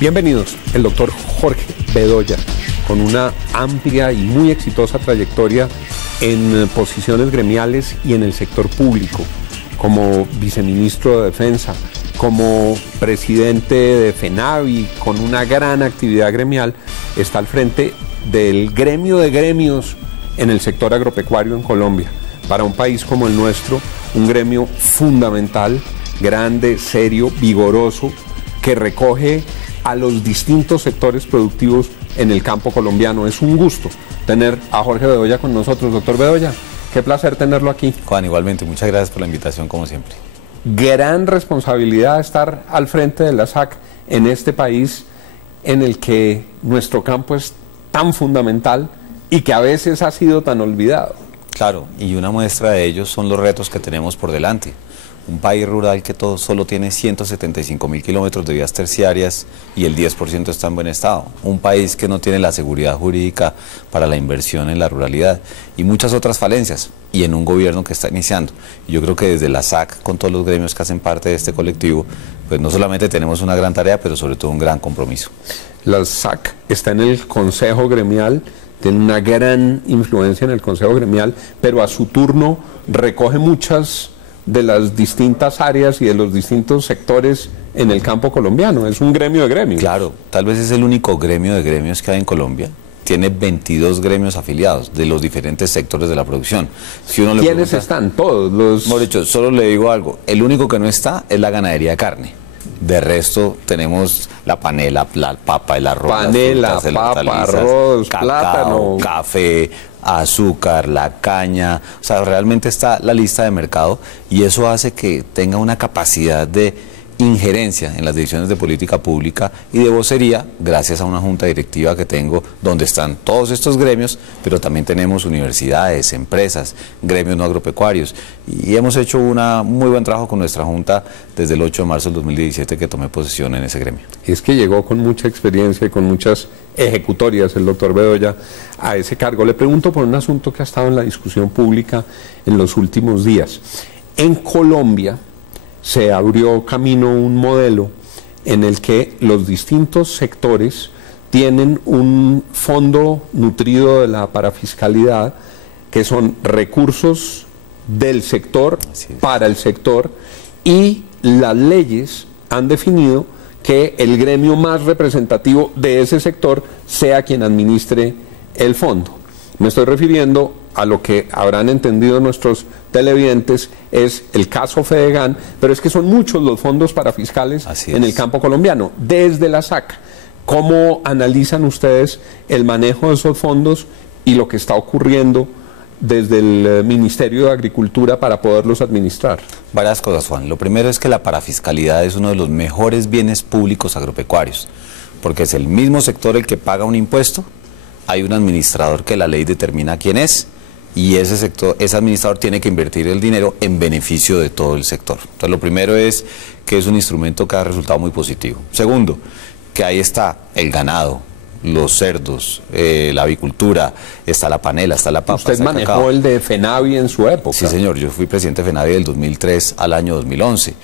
Bienvenidos, el doctor Jorge Bedoya, con una amplia y muy exitosa trayectoria en posiciones gremiales y en el sector público, como viceministro de Defensa, como presidente de FENAVI, con una gran actividad gremial, está al frente del gremio de gremios en el sector agropecuario en Colombia. Para un país como el nuestro, un gremio fundamental, grande, serio, vigoroso, que recoge a los distintos sectores productivos en el campo colombiano. Es un gusto tener a Jorge Bedoya con nosotros. Doctor Bedoya, qué placer tenerlo aquí. Juan, igualmente, muchas gracias por la invitación, como siempre. Gran responsabilidad estar al frente de la SAC en este país en el que nuestro campo es tan fundamental y que a veces ha sido tan olvidado. Claro, y una muestra de ellos son los retos que tenemos por delante. Un país rural que solo tiene 175.000 kilómetros de vías terciarias y el 10% está en buen estado. Un país que no tiene la seguridad jurídica para la inversión en la ruralidad y muchas otras falencias, y en un gobierno que está iniciando. Y yo creo que desde la SAC, con todos los gremios que hacen parte de este colectivo, pues no solamente tenemos una gran tarea, pero sobre todo un gran compromiso. La SAC está en el Consejo Gremial, tiene una gran influencia en el Consejo Gremial, pero a su turno recoge muchas de las distintas áreas y de los distintos sectores en el campo colombiano. Es un gremio de gremios. Claro, tal vez es el único gremio de gremios que hay en Colombia. Tiene 22 gremios afiliados de los diferentes sectores de la producción. Si uno le ¿Quiénes pregunta, están? Todos los... Hemos dicho, solo le digo algo, el único que no está es la ganadería de carne. De resto tenemos la panela, la papa, el arroz, panela, las frutas, papa, arroz, cacao, plátano, café, azúcar, la caña. O sea, realmente está la lista de mercado y eso hace que tenga una capacidad de injerencia en las decisiones de política pública y de vocería, gracias a una junta directiva que tengo, donde están todos estos gremios, pero también tenemos universidades, empresas, gremios no agropecuarios, y hemos hecho un muy buen trabajo con nuestra junta desde el 8 de marzo del 2017 que tomé posesión en ese gremio. Es que llegó con mucha experiencia y con muchas ejecutorias el doctor Bedoya a ese cargo. Le pregunto por un asunto que ha estado en la discusión pública en los últimos días. En Colombia se abrió camino un modelo en el que los distintos sectores tienen un fondo nutrido de la parafiscalidad, que son recursos del sector para el sector, y las leyes han definido que el gremio más representativo de ese sector sea quien administre el fondo. Me estoy refiriendo a lo que habrán entendido nuestros televidentes, es el caso Fedegan, pero es que son muchos los fondos parafiscales en el campo colombiano. Desde la SAC, ¿cómo analizan ustedes el manejo de esos fondos y lo que está ocurriendo desde el Ministerio de Agricultura para poderlos administrar? Varias cosas, Juan. Lo primero es que la parafiscalidad es uno de los mejores bienes públicos agropecuarios, porque es el mismo sector el que paga un impuesto, hay un administrador que la ley determina quién es, y ese administrador tiene que invertir el dinero en beneficio de todo el sector. Entonces, lo primero es que es un instrumento que ha resultado muy positivo. Segundo, que ahí está el ganado, los cerdos, la avicultura, está la panela, está la papa. ¿Usted manejó el de FENAVI en su época? Sí, señor, yo fui presidente de FENAVI del 2003 al año 2011.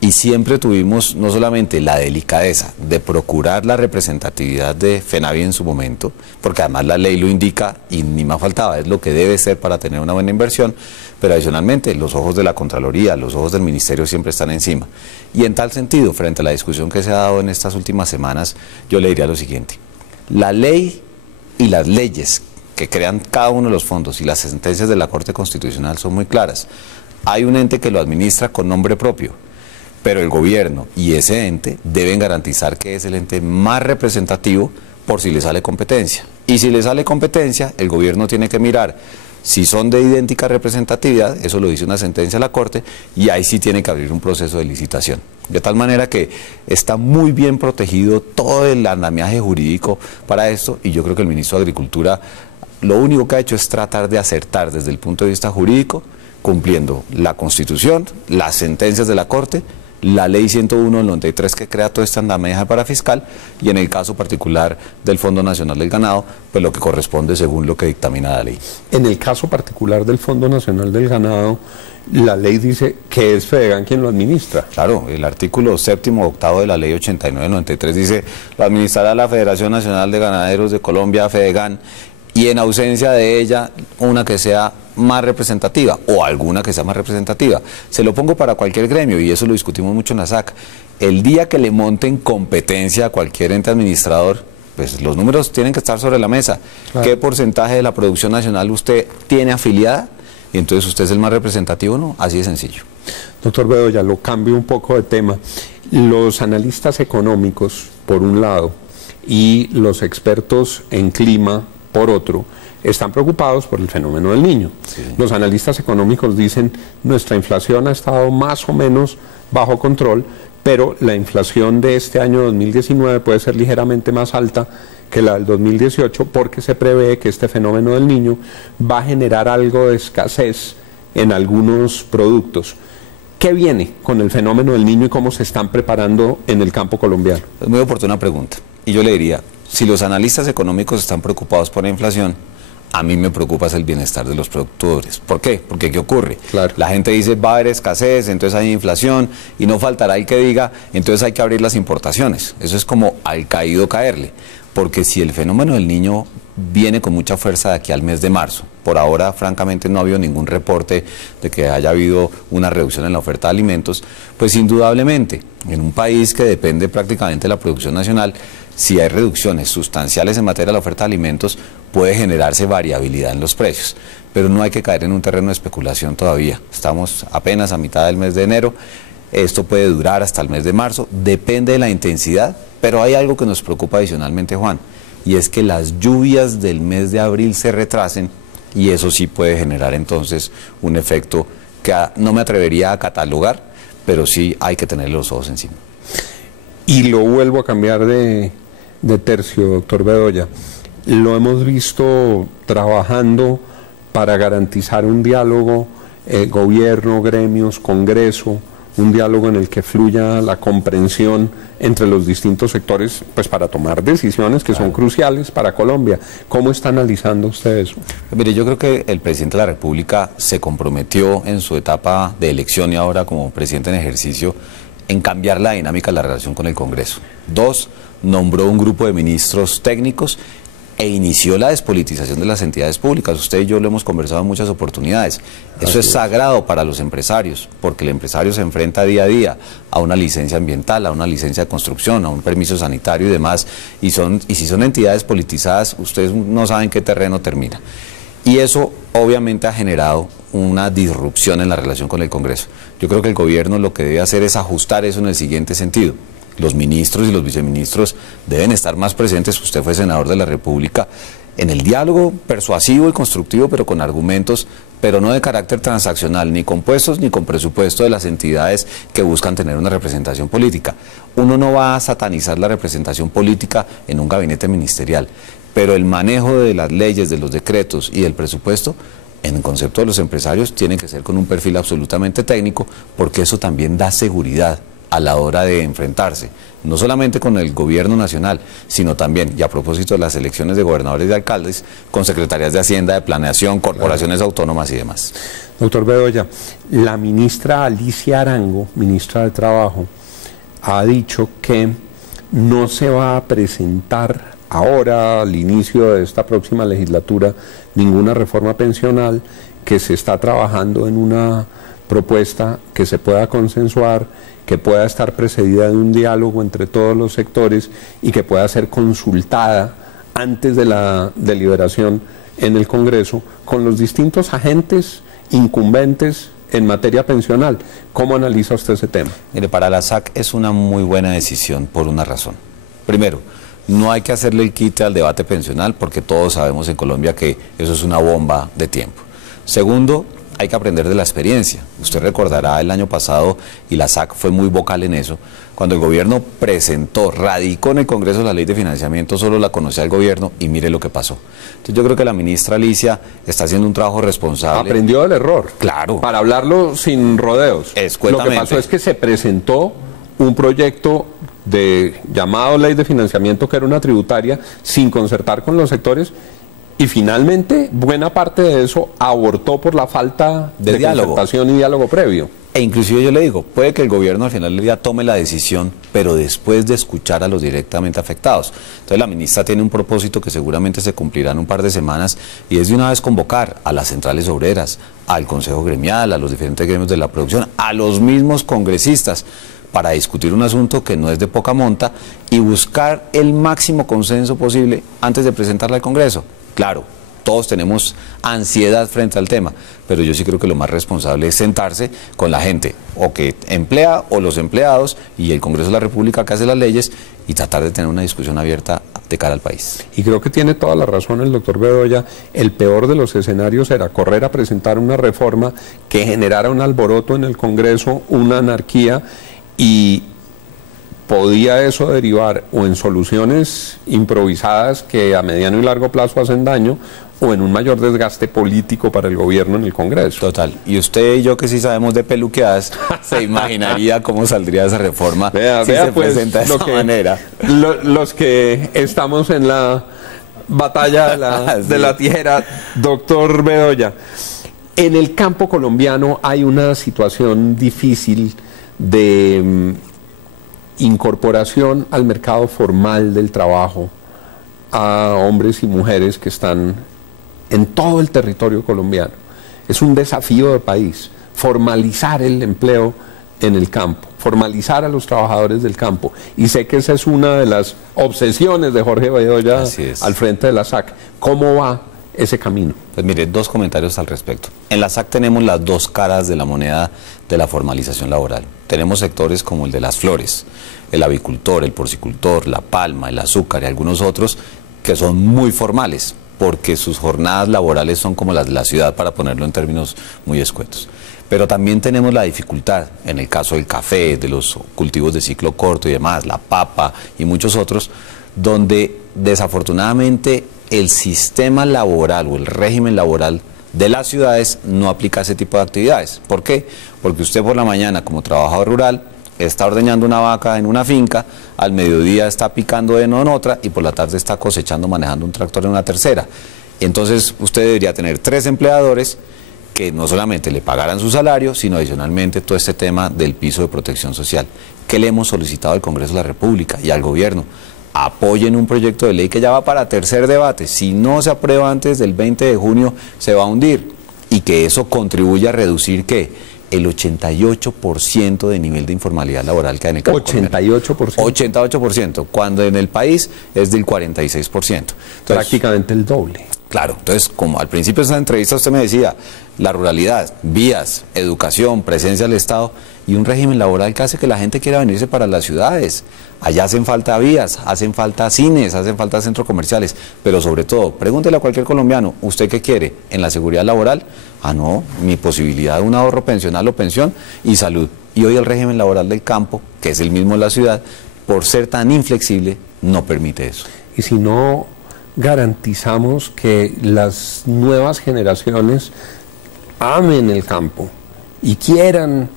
Y siempre tuvimos no solamente la delicadeza de procurar la representatividad de FENAVI en su momento, porque además la ley lo indica y ni más faltaba, es lo que debe ser para tener una buena inversión, pero adicionalmente los ojos de la Contraloría, los ojos del Ministerio siempre están encima. Y en tal sentido, frente a la discusión que se ha dado en estas últimas semanas, yo le diría lo siguiente: la ley y las leyes que crean cada uno de los fondos y las sentencias de la Corte Constitucional son muy claras. Hay un ente que lo administra con nombre propio, pero el gobierno y ese ente deben garantizar que es el ente más representativo por si le sale competencia. Y si le sale competencia, el gobierno tiene que mirar si son de idéntica representatividad, eso lo dice una sentencia de la Corte, y ahí sí tiene que abrir un proceso de licitación. De tal manera que está muy bien protegido todo el andamiaje jurídico para esto, y yo creo que el ministro de Agricultura lo único que ha hecho es tratar de acertar desde el punto de vista jurídico, cumpliendo la Constitución, las sentencias de la Corte, la ley 101 del 93 que crea toda esta andamiaje parafiscal, y en el caso particular del Fondo Nacional del Ganado, pues lo que corresponde según lo que dictamina la ley. En el caso particular del Fondo Nacional del Ganado, la ley dice que es Fedegan quien lo administra. Claro, el artículo 7º, 8º de la ley 89-93 dice: lo administrará la Federación Nacional de Ganaderos de Colombia, Fedegan, y en ausencia de ella, una que sea más representativa, o alguna que sea más representativa. Se lo pongo para cualquier gremio, y eso lo discutimos mucho en la SAC. El día que le monten competencia a cualquier ente administrador, pues los números tienen que estar sobre la mesa. Claro. ¿Qué porcentaje de la producción nacional usted tiene afiliada? Y entonces usted es el más representativo, ¿no? Así de sencillo. Doctor Bedoya, lo cambio un poco de tema. Los analistas económicos, por un lado, y los expertos en clima, por otro, están preocupados por el fenómeno del Niño. Sí. Los analistas económicos dicen: nuestra inflación ha estado más o menos bajo control, pero la inflación de este año 2019 puede ser ligeramente más alta que la del 2018, porque se prevé que este fenómeno del Niño va a generar algo de escasez en algunos productos. ¿Qué viene con el fenómeno del Niño y cómo se están preparando en el campo colombiano? Es muy oportuna pregunta. Y yo le diría, si los analistas económicos están preocupados por la inflación, a mí me preocupa el bienestar de los productores. ¿Por qué? Porque ¿qué ocurre? Claro. La gente dice: va a haber escasez, entonces hay inflación, y no faltará el que diga: entonces hay que abrir las importaciones. Eso es como al caído caerle. Porque si el fenómeno del Niño viene con mucha fuerza de aquí al mes de marzo, por ahora francamente no ha habido ningún reporte de que haya habido una reducción en la oferta de alimentos, pues indudablemente en un país que depende prácticamente de la producción nacional, si hay reducciones sustanciales en materia de la oferta de alimentos, puede generarse variabilidad en los precios. Pero no hay que caer en un terreno de especulación todavía. Estamos apenas a mitad del mes de enero. Esto puede durar hasta el mes de marzo, depende de la intensidad, pero hay algo que nos preocupa adicionalmente, Juan, y es que las lluvias del mes de abril se retrasen, y eso sí puede generar entonces un efecto que no me atrevería a catalogar, pero sí hay que tener los ojos encima. Y lo vuelvo a cambiar de tercio, doctor Bedoya. Lo hemos visto trabajando para garantizar un diálogo, gobierno, gremios, Congreso, un diálogo en el que fluya la comprensión entre los distintos sectores, pues para tomar decisiones que son cruciales para Colombia. ¿Cómo está analizando usted eso? Mire, yo creo que el presidente de la República se comprometió en su etapa de elección y ahora como presidente en ejercicio en cambiar la dinámica de la relación con el Congreso. 2, nombró un grupo de ministros técnicos e inició la despolitización de las entidades públicas. Usted y yo lo hemos conversado en muchas oportunidades. Eso es sagrado para los empresarios, porque el empresario se enfrenta día a día a una licencia ambiental, a una licencia de construcción, a un permiso sanitario y demás, y si son entidades politizadas, ustedes no saben qué terreno termina. Y eso obviamente ha generado una disrupción en la relación con el Congreso. Yo creo que el gobierno lo que debe hacer es ajustar eso en el siguiente sentido. Los ministros y los viceministros deben estar más presentes. Usted fue senador de la República, en el diálogo persuasivo y constructivo, pero con argumentos, pero no de carácter transaccional, ni con puestos ni con presupuesto de las entidades que buscan tener una representación política. Uno no va a satanizar la representación política en un gabinete ministerial, pero el manejo de las leyes, de los decretos y del presupuesto, en el concepto de los empresarios, tiene que ser con un perfil absolutamente técnico, porque eso también da seguridad a la hora de enfrentarse, no solamente con el gobierno nacional, sino también, y a propósito de las elecciones de gobernadores y de alcaldes, con secretarías de Hacienda, de Planeación, corporaciones autónomas y demás. Doctor Bedoya, la ministra Alicia Arango, ministra de Trabajo, ha dicho que no se va a presentar ahora, al inicio de esta próxima legislatura, ninguna reforma pensional, que se está trabajando en una propuesta que se pueda consensuar, que pueda estar precedida de un diálogo entre todos los sectores y que pueda ser consultada antes de la deliberación en el Congreso con los distintos agentes incumbentes en materia pensional. ¿Cómo analiza usted ese tema? Mire, para la SAC es una muy buena decisión por una razón. Primero, no hay que hacerle el quite al debate pensional porque todos sabemos en Colombia que eso es una bomba de tiempo. Segundo, hay que aprender de la experiencia. Usted recordará el año pasado, y la SAC fue muy vocal en eso, cuando el gobierno presentó, radicó en el Congreso la ley de financiamiento, solo la conocía el gobierno y mire lo que pasó. Entonces yo creo que la ministra Alicia está haciendo un trabajo responsable. Aprendió del error. Claro. Para hablarlo sin rodeos. Lo que pasó es que se presentó un proyecto llamado Ley de Financiamiento, que era una tributaria, sin concertar con los sectores, y finalmente buena parte de eso abortó por la falta de concertación y diálogo previo. E inclusive yo le digo, puede que el gobierno al final del día tome la decisión, pero después de escuchar a los directamente afectados. Entonces la ministra tiene un propósito que seguramente se cumplirá en un par de semanas, y es de una vez convocar a las centrales obreras, al consejo gremial, a los diferentes gremios de la producción, a los mismos congresistas, para discutir un asunto que no es de poca monta y buscar el máximo consenso posible antes de presentarla al Congreso. Claro, todos tenemos ansiedad frente al tema, pero yo sí creo que lo más responsable es sentarse con la gente, o que emplea, o los empleados, y el Congreso de la República que hace las leyes, y tratar de tener una discusión abierta de cara al país. Y creo que tiene toda la razón el doctor Bedoya. El peor de los escenarios era correr a presentar una reforma que generara un alboroto en el Congreso, una anarquía, y podía eso derivar o en soluciones improvisadas que a mediano y largo plazo hacen daño, o en un mayor desgaste político para el gobierno en el Congreso. Total. Y usted y yo, que sí sabemos de peluqueadas, se imaginaría cómo saldría esa reforma si se presenta de esa manera. Los que estamos en la batalla de la tijera, doctor Bedoya, en el campo colombiano hay una situación difícil de incorporación al mercado formal del trabajo a hombres y mujeres que están en todo el territorio colombiano. Es un desafío de país, formalizar el empleo en el campo, formalizar a los trabajadores del campo. Y sé que esa es una de las obsesiones de Jorge Bedoya al frente de la SAC. ¿Cómo va ese camino? Pues mire, dos comentarios al respecto. En la SAC tenemos las dos caras de la moneda de la formalización laboral. Tenemos sectores como el de las flores, el avicultor, el porcicultor, la palma, el azúcar y algunos otros que son muy formales, porque sus jornadas laborales son como las de la ciudad, para ponerlo en términos muy escuetos. Pero también tenemos la dificultad, en el caso del café, de los cultivos de ciclo corto y demás, la papa y muchos otros, donde desafortunadamente el sistema laboral o el régimen laboral de las ciudades no aplica ese tipo de actividades. ¿Por qué? Porque usted por la mañana, como trabajador rural, está ordeñando una vaca en una finca, al mediodía está picando heno en otra, y por la tarde está cosechando, manejando un tractor en una tercera. Entonces usted debería tener 3 empleadores que no solamente le pagaran su salario, sino adicionalmente todo este tema del piso de protección social. ¿Qué le hemos solicitado al Congreso de la República y al gobierno? Apoyen un proyecto de ley que ya va para tercer debate. Si no se aprueba antes del 20 de junio, se va a hundir. Y que eso contribuya a reducir, ¿qué? El 88% de nivel de informalidad laboral que hay en el campo. 88%. 88%, cuando en el país es del 46%. Entonces, prácticamente el doble. Claro, entonces, como al principio de esta entrevista usted me decía, la ruralidad, vías, educación, presencia del Estado y un régimen laboral que hace que la gente quiera venirse para las ciudades. Allá hacen falta vías, hacen falta cines, hacen falta centros comerciales, pero sobre todo, pregúntele a cualquier colombiano, ¿usted qué quiere en la seguridad laboral? Ah, no, mi posibilidad de un ahorro pensional o pensión y salud. Y hoy el régimen laboral del campo, que es el mismo en la ciudad, por ser tan inflexible, no permite eso. Y si no garantizamos que las nuevas generaciones amen el campo y quieran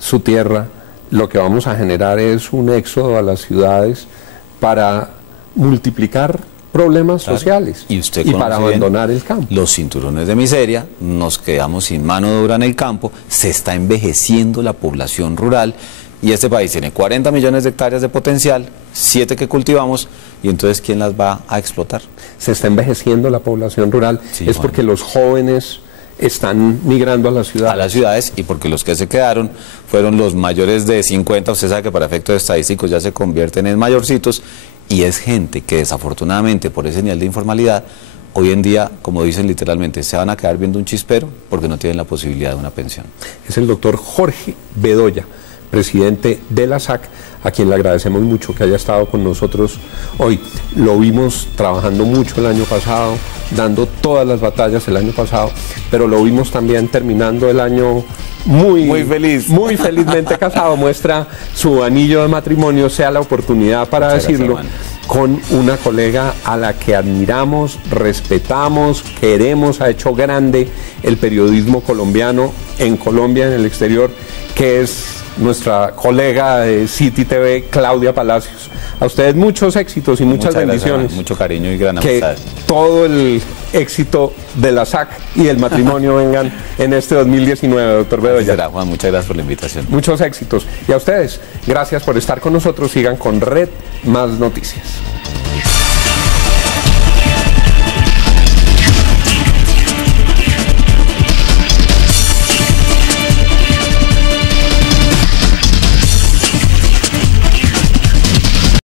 su tierra, lo que vamos a generar es un éxodo a las ciudades para multiplicar problemas sociales y para abandonar el campo. Los cinturones de miseria, nos quedamos sin mano de obra en el campo, se está envejeciendo la población rural y este país tiene 40 millones de hectáreas de potencial, 7 que cultivamos, y entonces ¿quién las va a explotar? Se está envejeciendo la población rural, sí, es porque los jóvenes están migrando a las ciudades. A las ciudades, y porque los que se quedaron fueron los mayores de 50, usted sabe que para efectos estadísticos ya se convierten en mayorcitos, y es gente que desafortunadamente por ese nivel de informalidad, hoy en día, como dicen literalmente, se van a quedar viendo un chispero porque no tienen la posibilidad de una pensión. Es el doctor Jorge Bedoya, presidente de la SAC, a quien le agradecemos mucho que haya estado con nosotros hoy. Lo vimos trabajando mucho el año pasado, dando todas las batallas el año pasado, pero lo vimos también terminando el año muy feliz, muy felizmente casado. Muestra su anillo de matrimonio, sea la oportunidad para decirlo, con una colega a la que admiramos, respetamos, queremos, ha hecho grande el periodismo colombiano en Colombia, en el exterior, que es nuestra colega de City TV, Claudia Palacios. A ustedes muchos éxitos y muchas bendiciones. Gracias, mucho cariño y gran amistad. Que todo el éxito de la SAC y el matrimonio vengan en este 2019, doctor Bedoya. Juan, muchas gracias por la invitación. Muchos éxitos. Y a ustedes, gracias por estar con nosotros. Sigan con Red Más Noticias.